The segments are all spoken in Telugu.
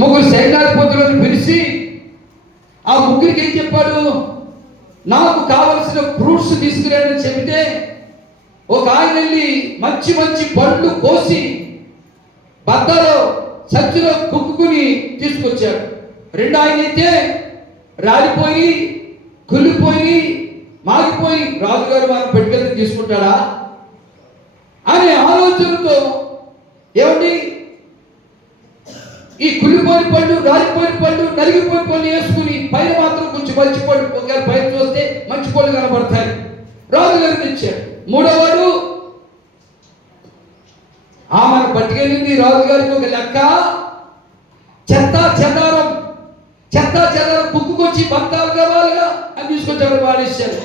ముగ్గురు సైన్యాధిపతులను పిలిచి ఆ ముగ్గురికి ఏం చెప్పాడు? నాకు కావలసిన ఫ్రూట్స్ తీసుకురాడని చెబితే ఒక ఆయన వెళ్ళి మంచి మంచి పండ్లు కోసి బద్దలో సంచిలో కుక్కుని తీసుకొచ్చాడు. రెండు ఆయన అయితే రాలిపోయి కుళ్ళిపోయి మాగిపోయి రాజుగారు వారిని పెట్టుకెళ్ళి తీసుకుంటాడా? అనే ఆలోచనతో ఏమండి? ఈ కుళ్ళిపోయిన పళ్ళు రాలిపోయిన పళ్ళు నలిగిపోయిన పళ్ళు వేసుకుని పైన మాత్రం కొంచెం మంచి పళ్ళు ఒకవేళ పైన చూస్తే మంచి పళ్ళు కనబడతాయి. రాజుగారికి ఇచ్చాడు మూడోవాడు ఆమెను పట్టుకెళ్ళింది రాజుగారికి ఒక లెక్క. చెత్త చెదారం చెత్త చెదారం కుక్కుకొచ్చి బంతాలు కావాలిగా అని తీసుకొచ్చాడు పాడేశాడు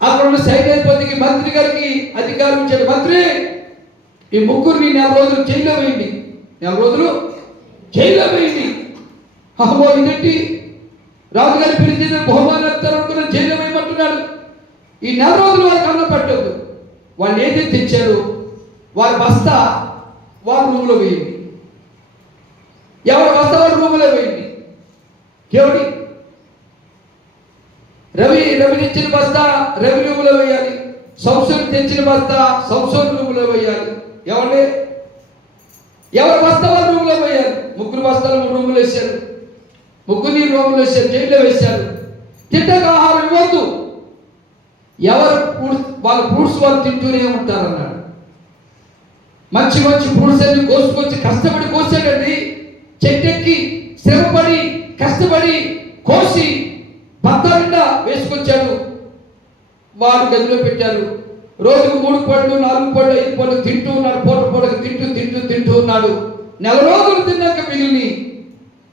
అక్కడ ఉన్న సైన్యాధిపతికి మంత్రి గారికి అధికారం ఇచ్చాడు. మంత్రి ఈ ముగ్గురిని నెల రోజులు జైల్లో వేయండి. నెల రోజులు జైల్లో వేయండి అమ్మో ఇదేంటి రాజుగారి పిలిచిన బహుమానం అనుకున్న జైల్లో వేయమంటున్నాడు ఈ నెల రోజులు వారికి అన్నం పెట్టద్దు. వాళ్ళు ఏది తెచ్చారు వారి బస్తా వారి రూములో వేయండి ఎవరి బస్తా వారి రూములో వేయండి కేవడి రవి రవి తెచ్చిన బస్తా రవి రూములో వేయాలి సంవత్సరం తెచ్చిన బస్తా సంవత్సరం రూములో వేయాలి ఎవరి ఎవరి బస్తా వారి రూములో వేయాలి ముగ్గురు బస్తాలు రూములు వేశారు. ముగ్గురిని రూములు వేశారు జైల్లో వేశారు. తిట్టక ఆహారం ఇవ్వద్దు. ఎవరు ఫ్రూట్స్ వాళ్ళ ఫ్రూట్స్ వాళ్ళు తింటూనే ఉంటారన్నాడు. మంచి మంచి ఫ్రూట్స్ అన్ని కోసుకొచ్చి కష్టపడి కోసాడండి చెట్టెక్కి శ్రమపడి కష్టపడి కోసి భర్త వేసుకొచ్చాడు. వారు గదిలో పెట్టారు. రోజుకు మూడు పళ్ళు నాలుగు పళ్ళు ఐదు పళ్ళు తింటూ ఉన్నాడు. పూట పూటకు తింటూ తింటూ తింటూ ఉన్నాడు. నెల రోజులు తిన్నాక మిగిలిని.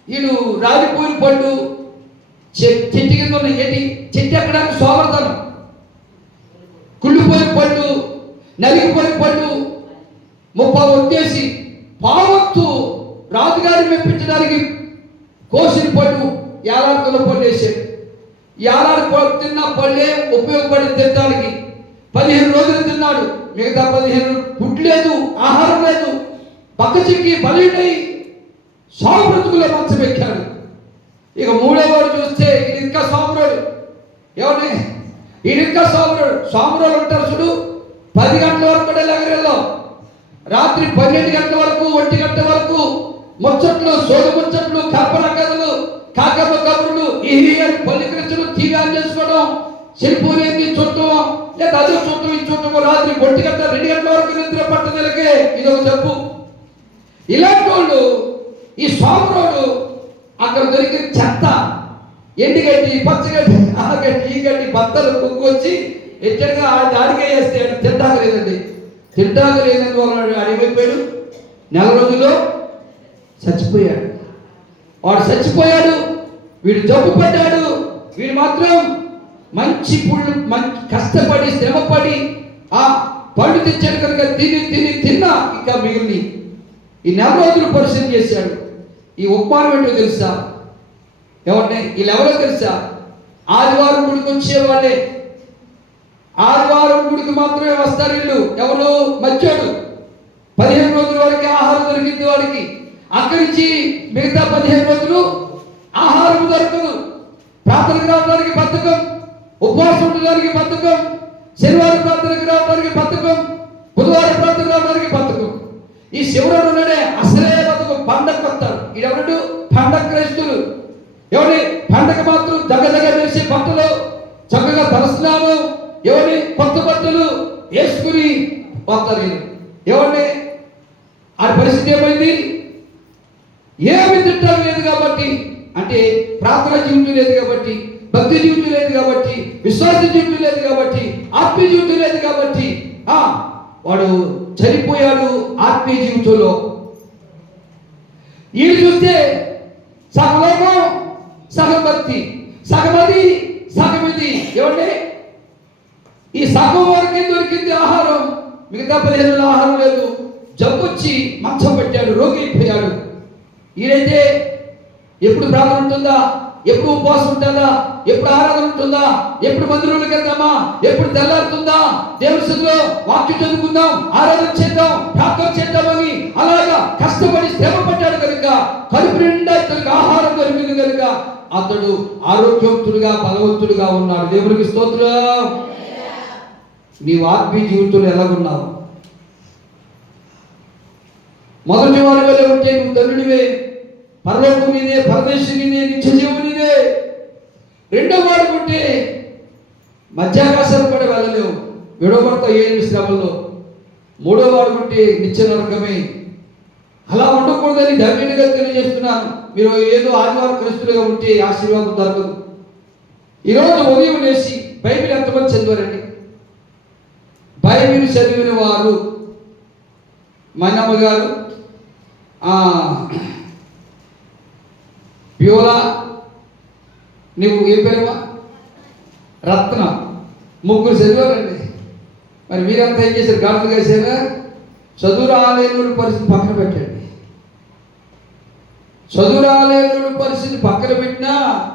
ఈడు రాలిపోయిన పళ్ళు చె- చెట్టు కింద ఉన్న ఏంటి చెట్టు ఎక్కడానికి సోమర్థనం కుళ్ళిపోయిన పళ్ళు నలిగిపోయిన పళ్ళు ముప్పై వచ్చేసి పావత్తు రాజుగారిని మెప్పించడానికి కోసిన పళ్ళు ఏలాడుతున్న పళ్ళు వేసాడు ఏలాడు పళ్ళు తిన్న పళ్ళే ఉపయోగపడి తినడానికి పదిహేను రోజులు తిన్నాడు. మిగతా పదిహేను పుట్టు లేదు ఆహారం లేదు. పక్క చిక్కి బలీడై సాగు బ్రతుకులో మంచమెక్కాడు ఇక మూడోవాడు చూస్తే ఇది ఇంకా సామురాడు ఎవరి ఇది ఇంకా అంటారు చూడు పది గంటల వరకు కూడా లగరేలో రాత్రి పన్నెండు గంటల వరకు ఒంటి గంట వరకు ముచ్చట్లు సోదు ముచ్చట్లు కల్పన కథలు కాకమ్మ కబుర్లు ఈ అని పల్లికరించడం తీగా చేసుకోవడం శిల్పూరేంది చుట్టం లేదా అదే చుట్టం ఈ చుట్టం రాత్రి ఒంటి గంట రెండు గంటల వరకు నిద్ర పట్టదలకే ఇది ఒక చెప్పు. ఇలాంటి వాళ్ళు ఈ సోమరోడు అక్కడ దొరికిన చెత్త ఎండుగడ్డి పచ్చగడ్డి ఆ గడ్డి ఈ గడ్డి బత్తలు పొంగొచ్చి ఎచ్చడిగా ఆ దానికే వేస్తే తింటాక లేదండి తింటాక లేదని వాళ్ళు అడిగిపోయాడు నెల రోజుల్లో చచ్చిపోయాడు. వాడు చచ్చిపోయాడు వీడు జబ్బు పడ్డాడు వీడు మాత్రం మంచి పుళ్ళు మంచి కష్టపడి శ్రమపడి ఆ పళ్ళు తెచ్చాడు కనుక తిని తిని తిన్నా ఇంకా మిగిలిని ఈ నెల రోజులు చేశాడు. ఈ ఉపమానం ఏంటో తెలుసా? ఎవరిని? వీళ్ళు ఎవరో తెలుసా? ఆదివారం గుడికి వచ్చేవాళ్ళే ఆదివారం గుడికి మాత్రమే వస్తారు వీళ్ళు. ఎవరు? మధ్యాడు పదిహేను రోజుల వరకు ఆహారం దొరికింది వాడికి. అక్కడి నుంచి మిగతా పదిహేను రోజులు ఆహారం దొరకదు. ప్రార్థనకు రావడానికి బతుకం ఉపవాసం ఉండడానికి బతుకం శనివారం ప్రార్థనకు రావడానికి బతుకం ఎవరి పండగ మాత్రం దగ్గర దగ్గర వేసే బట్టలు చక్కగా తలస్నానం ఎవరి కొత్త బట్టలు వేసుకుని పోతారు ఎవరిని? ఆ పరిస్థితి ఏమైంది? ఏమి తిట్టడం లేదు కాబట్టి అంటే ప్రార్థన జీవితం లేదు కాబట్టి భక్తి జీవితం లేదు కాబట్టి విశ్వాస జీవితం లేదు కాబట్టి ఆత్మీయ జీవితం లేదు కాబట్టి ఆ వాడు చనిపోయాడు ఆత్మీయ జీవితంలో. వీళ్ళు చూస్తే సగం సగమది సగమిది ఏమండి ఈ సగం వరకే దొరికింది ఆహారం? మిగతా పదిహేను ఆహారం లేదు. జబ్బొచ్చి మంచం పెట్టాడు రోగి అయిపోయాడు. ఈయనైతే ఎప్పుడు ప్రార్థన ఉంటుందా? ఎప్పుడు ఉపవాసం ఉంటుందా? ఎప్పుడు ఆరాధన ఉంటుందా? ఎప్పుడు మందిరంలోకి వెళ్దామా? ఎప్పుడు తెల్లారుతుందా? దేవుని వాక్యం చదువుకుందాం ఆరాధన చేద్దాం ప్రార్థన చేద్దామని అలాగా కష్టపడి శ్రమ పడ్డాడు పరిపూర్ణంగా ఇతనికి ఆహారం దొరికింది కనుక అతడు ఆరోగ్యవంతుడుగా బలవంతుడుగా ఉన్నాడు. దేవునికి స్తోత్రం. నీవు ఆత్మీయ జీవితంలో ఎలాగున్నావు? మొదటి వారి వల్ల ఉంటే నువ్వు ధనుడివే పరలోకం నీదే పరదేశం నిత్య జీవునిదే నీదే రెండో వాడు ఉంటే మధ్యాకాశాలు కూడా వెళ్ళలేవు. విడవబడతావు ఏడు శ్రమలో మూడో వాడు ఉంటే నిత్య నరకమే. అలా ఉండకూడదని ధైర్యంగా తెలియజేస్తున్నాను. మీరు ఏదో ఆదివారం క్రైస్తులుగా ఉంటే ఆశీర్వాదం దొరకదు. ఈరోజు ఉదయం లేచి బైబిల్ ఎంతమంది చదివారండి? బైబిల్ చదివిన వారు మన్నమ్మ గారు ఆ, ప్యూరా నువ్వు ఏం పేరమ్మా? రత్న. ముగ్గురు చదివారండి. మరి మీరంతా ఏం చేశారు? గాడులు వేసారా చదువు రాలేనుడి పరిస్థితి పక్కన పెట్టండి. చదువు రాలేనుడి పరిస్థితి పక్కన పెట్టినా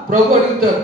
ప్రభు అడుగుతారు